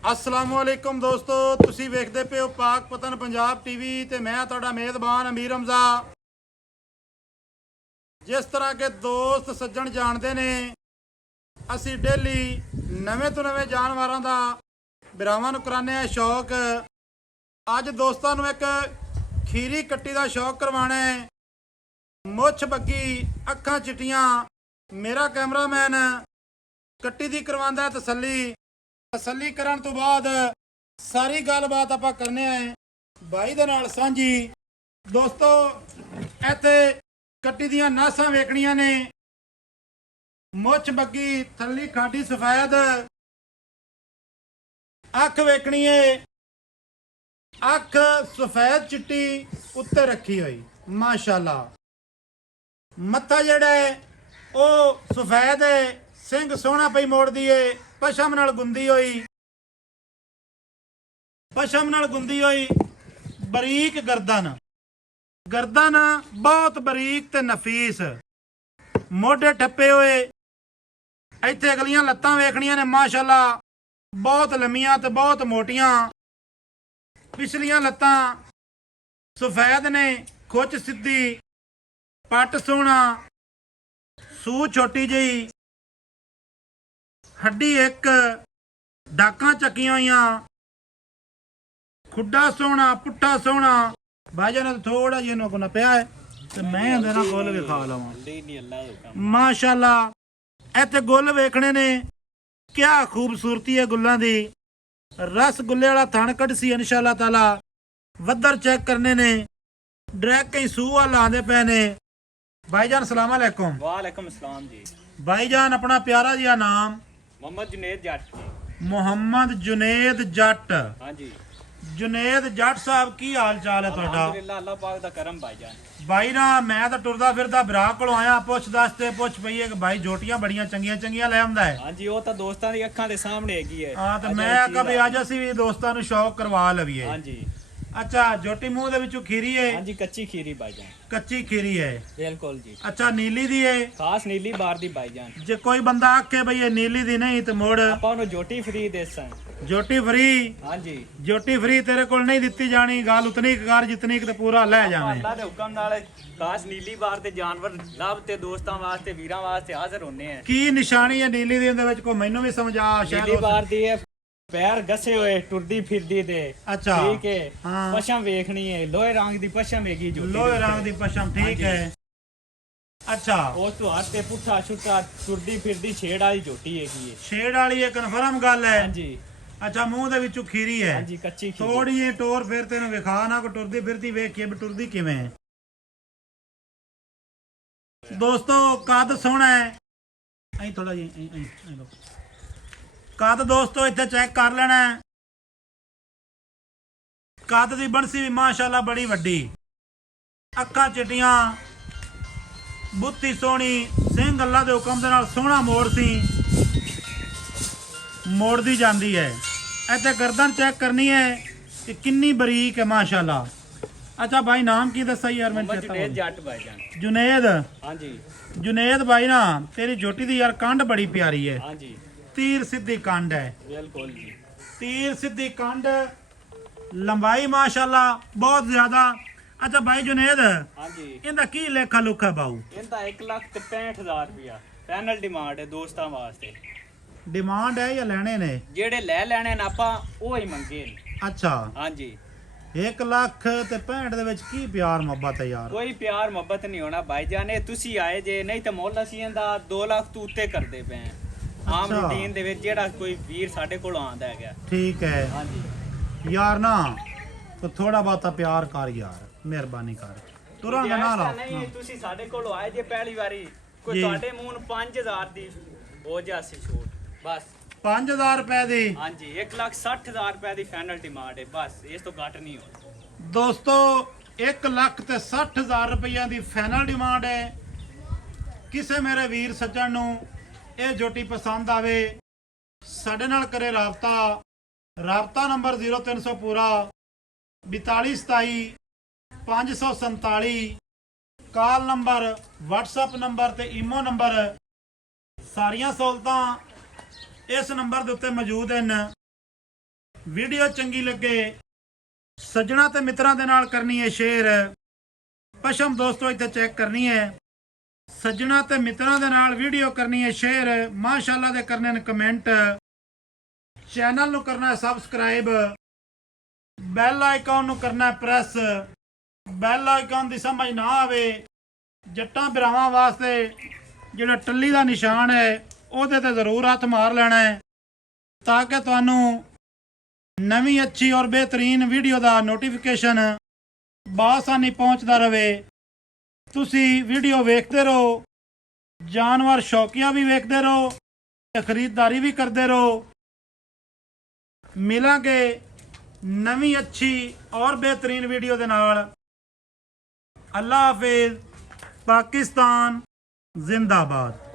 अस्सलामुअलैकुम दोस्तों, तुसी वेखदे पे हो पाक पतन पंजाब टीवी ते मैं तुहाडा मेज़बान अमीर हमजा। जिस तरह के दोस्त सज्जन जानते ने, असी डेली नवे तो नवे जानवरों का बिरावां नूं कराने आ शौक। अज दोस्तों नूं एक खीरी कट्टी का शौक करवाना है। मुछ बग्गी, अखां चिट्टियां। मेरा कैमरामैन कट्टी दी करवांदा है तसल्ली करन तो बाद सारी गलबात आपां करने आए भाई दे नाल सांझी। दोस्तों इत्थे कट्टी दियां नासां वेखणियां ने। मुछ बग्गी, थल्ली खाडी सफेद, अख वेखनी है, अख सफेद चिट्टी उत्ते रखी हुई माशाल्लाह। मत्था जेड़ा है वह सफेद है, सिंह सोहना पई मोड़दी है, पशम नाल गुंदी होई बरीक गर्दन बहुत बरीक ते नफीस, मोढे ठप्पे हुए। इत्थे अगलियां लत्तां वेखणियां ने माशाल्लाह, बहुत लम्मियां ते बहुत मोटियां। पिछलियां लत्तां सफेद ने, खुच सीधी, पट सोहना, सूह छोटी जी, हड्डी एक, डाकां चक्कियां होइयां, खुड्डा सोहना, पुट्ठा सोहना। भाईजान ने थोड़ा जिहा नोक नप्या है ते मैं देना गुल विखा लवां माशाल्लाह। इत्थे गुल वेखने ने, क्या खूबसूरती है गुल्लां दी। रस गुल्ले वाला थण कढसी इंशाअल्लाह ताला। वद्दर चेक करने ने, डायरेक्ट कई सूह वाल आंदे पे ने। भाईजान सलाम अलैकुम। वालेकुम सलाम जी। भाईजान अपना प्यारा जिहा नाम? मोहम्मद जुनेद जट जी। मोहम्मद जुनेद जट। हाँ जी। जुनेद जट साहब की हाल चाल है तुहाडा? अल्हम्दुलिल्लाह, अल्लाह पाक दा करम भाईजान। भाई ना मैं तो टुरदा फिरदा भरा कोलों आया, पुछ दस ते पुछ पई है कि भाई जोटियां बड़ियां चंगियां ले आंदा है। हाँ जी, वो तो दोस्तां दी अखां दे सामने हैगी है। हाँ तो मैं आखा भी अज असी भी दोस्तां नूं शौक करवा लवीए। हाँ जी। अच्छा, जोटी मूंह दे विचों खीरी है? हाँ जी, कच्ची खीरी भाईजान। कच्ची खीरी है? बिल्कुल जी। अच्छा, नीली दी है? खास नीली बार दी भाईजान। जे कोई बंदा आखे भई ये नीली दी नहीं तो मोड़ आपां नूं जोटी फ्री देसां। जोटी फ्री? हाँ जी। जोटी फ्री तेरे कोल नहीं दिती जानी, गल उतनी कर जितनी कि पूरा ले जावे। अल्लाह दे हुक्म नाल खास नीली बार ते जानवर लभ ते दोस्तां वास्ते, वीरां वास्ते हाजिर होने हैं। की निशानी है नीली दी दे विच? कोई मैनू भी समझा। नीली बार दी है पैर घसे हुए, टुरदी फिरदी दे। अच्छा, ठीक है। हाँ। पशम वेखनी है, लोहे रंग दी पशम हैगी जो। लोहे रंग दी पशम, ठीक है। अच्छा, उस तो हट ते पुट्ठा छुट्टा टुरदी फिरदी छेड़ वाली झोटी हैगी है। छेड़ वाली है, कन्फर्म गल है? हाँ जी। अच्छा, मुंह दे विचों खीरी है? हाँ जी, कच्ची खीरी। थोड़ी जी टोर फिर तेन विखा ना, को टुरदी फिरदी वेख के टुरदी किवें है। दोस्तों कद सोहना है, अं थोड़ा जी कद दोस्तों इत्थे चेक कर लेना है। कद दी बनसी भी माशाल्लाह बड़ी वड्डी, अखां चिट्टियां, बुत्ती सोहनी, सिंह अल्लाह दे हुक्म दे नाल सोहना मोड़ सी मोड़दी जांदी है। इत्थे गर्दन चेक करनी है कि किन्नी बरीक है माशाल्लाह। अच्छा भाई, नाम की दसा यार? मैं जुनेद जट भाईजान। जुनेद? हाँ जी। जुनेद भाई ना, तेरी जोटी दी यार कंड बड़ी प्यारी है। हाँ जी। तीर सीधी कंड है। बिल्कुल जी। तीर सीधी कंड, लंबाई माशाल्लाह बहुत ज्यादा। अच्छा भाई जुनेद, हाँ जी। इनका की लेखा लुखा है बाऊ? इनका 1,65,000 रुपया फाइनल डिमांड है दोस्तां वास्ते। डिमांड है या लेने ने? जेड़े ले लेने न आपां ਉਹ ਹੀ ਮੰਗੇ ਨੇ। अच्छा, हाँ जी। 1,65,000 ਦੇ ਵਿੱਚ ਕੀ ਪਿਆਰ ਮੁਹੱਬਤ ਹੈ ਯਾਰ? ਕੋਈ ਪਿਆਰ ਮੁਹੱਬਤ ਨਹੀਂ ਹੋਣਾ ਭਾਈਜਾਨ, ਇਹ ਤੁਸੀਂ ਆਏ ਜੇ, ਨਹੀਂ ਤਾਂ ਮੁੱਲ ਅਸੀਂ ਇਹਦਾ 2 ਲੱਖ ਤੋਂ ਉੱਤੇ ਕਰਦੇ ਪਏ ਆਂ ਆਮ ਅੱਛਾ। ਰੂਟੀਨ ਦੇ ਵਿੱਚ ਜਿਹੜਾ ਕੋਈ ਵੀਰ ਸਾਡੇ ਕੋਲ ਆਂਦਾ ਹੈਗਾ। ਠੀਕ ਹੈ हाँ जी। ਯਾਰ, ਨਾ ਤੋ ਥੋੜਾ ਬਹੁਤਾ ਪਿਆਰ ਕਰ ਯਾਰ, ਮਿਹਰਬਾਨੀ ਕਰ। ਤੁਰੰਗ ਨਾ ਲਾ। ਨਹੀਂ, ਤੁਸੀਂ ਸਾਡੇ ਕੋਲ ਆਏ ਜੇ ਪਹਿਲੀ ਵਾਰੀ, ਕੋਈ ਜੀ। ਤੁਹਾਡੇ ਮੂੰਹ ਨੂੰ 5,000 ਦੀ ਹੋ ਜਾ ਅਸੀਂ ਛੋਟ ਬਸ। 5,000 ਰੁਪਏ ਦੀ? हाँ जी, 1,60,000 रुपए की फाइनल डिमांड है, बस इस तो घट नहीं हो। ਦੋਸਤੋ 1,60,000 ਰੁਪਈਆ ਦੀ ਫਾਈਨਲ ਡਿਮਾਂਡ ਹੈ। ਕਿਸੇ ਮੇਰੇ ਵੀਰ ਸੱਜਣ ਨੂੰ ਇਹ ਜੋਟੀ ਪਸੰਦ ਆਵੇ, ਸਾਡੇ ਨਾਲ ਕਰੇ ਰਾਬਤਾ ਨੰਬਰ 0300 ਪੂਰਾ 4227 547, ਕਾਲ ਨੰਬਰ, WhatsApp ਨੰਬਰ ਤੇ ਈਮੋ ਨੰਬਰ, ਸਾਰੀਆਂ ਸਹੂਲਤਾਂ ਇਸ ਨੰਬਰ ਦੇ ਉੱਤੇ ਮੌਜੂਦ ਹਨ। ਵੀਡੀਓ ਚੰਗੀ ਲੱਗੇ ਸੱਜਣਾ ਤੇ ਮਿੱਤਰਾਂ ਦੇ ਨਾਲ ਕਰਨੀ ਹੈ ਸ਼ੇਅਰ। ਪਸ਼ਮ ਦੋਸਤੋ ਇੱਥੇ ਚੈੱਕ ਕਰਨੀ ਹੈ, ਸੱਜਣਾ ਤੇ ਮਿੱਤਰਾਂ ਦੇ ਨਾਲ ਵੀਡੀਓ ਕਰਨੀ ਹੈ ਸ਼ੇਅਰ। ਮਾਸ਼ਾਅੱਲਾ ਦੇ ਕਰਨੇ ਨੇ ਕਮੈਂਟ, ਚੈਨਲ ਨੂੰ ਕਰਨਾ ਹੈ ਸਬਸਕ੍ਰਾਈਬ, ਬੈਲ ਆਈਕਨ ਨੂੰ ਕਰਨਾ ਹੈ ਪ੍ਰੈਸ। ਬੈਲ ਆਈਕਨ ਦੀ ਸਮਝ ਨਾ ਆਵੇ ਜੱਟਾਂ ਭਰਾਵਾਂ ਵਾਸਤੇ ਜਿਹੜਾ ਟੱਲੀ ਦਾ ਨਿਸ਼ਾਨ ਹੈ ਉਹਦੇ ਤੇ ਜ਼ਰੂਰ ਹੱਥ ਮਾਰ ਲੈਣਾ ਹੈ ਤਾਂ ਕਿ ਤੁਹਾਨੂੰ ਨਵੀਂ ਅੱਛੀ ਔਰ ਬਿਹਤਰੀਨ ਵੀਡੀਓ ਦਾ ਨੋਟੀਫਿਕੇਸ਼ਨ ਬਾਸਾਨੀ ਪਹੁੰਚਦਾ ਰਹੇ। ਤੁਸੀਂ ਵੀਡੀਓ ਵੇਖਦੇ ਰਹੋ, ਜਾਨਵਰ ਸ਼ੌਕੀਆ ਵੀ ਵੇਖਦੇ ਰਹੋ ਤੇ ਖਰੀਦਦਾਰੀ ਵੀ ਕਰਦੇ ਰਹੋ। ਮਿਲਾਂਗੇ ਨਵੀਂ ਅੱਛੀ ਔਰ ਬਿਹਤਰੀਨ ਵੀਡੀਓ ਦੇ ਨਾਲ। ਅੱਲਾ ਹਾਫਿਜ਼। ਪਾਕਿਸਤਾਨ ਜ਼ਿੰਦਾਬਾਦ।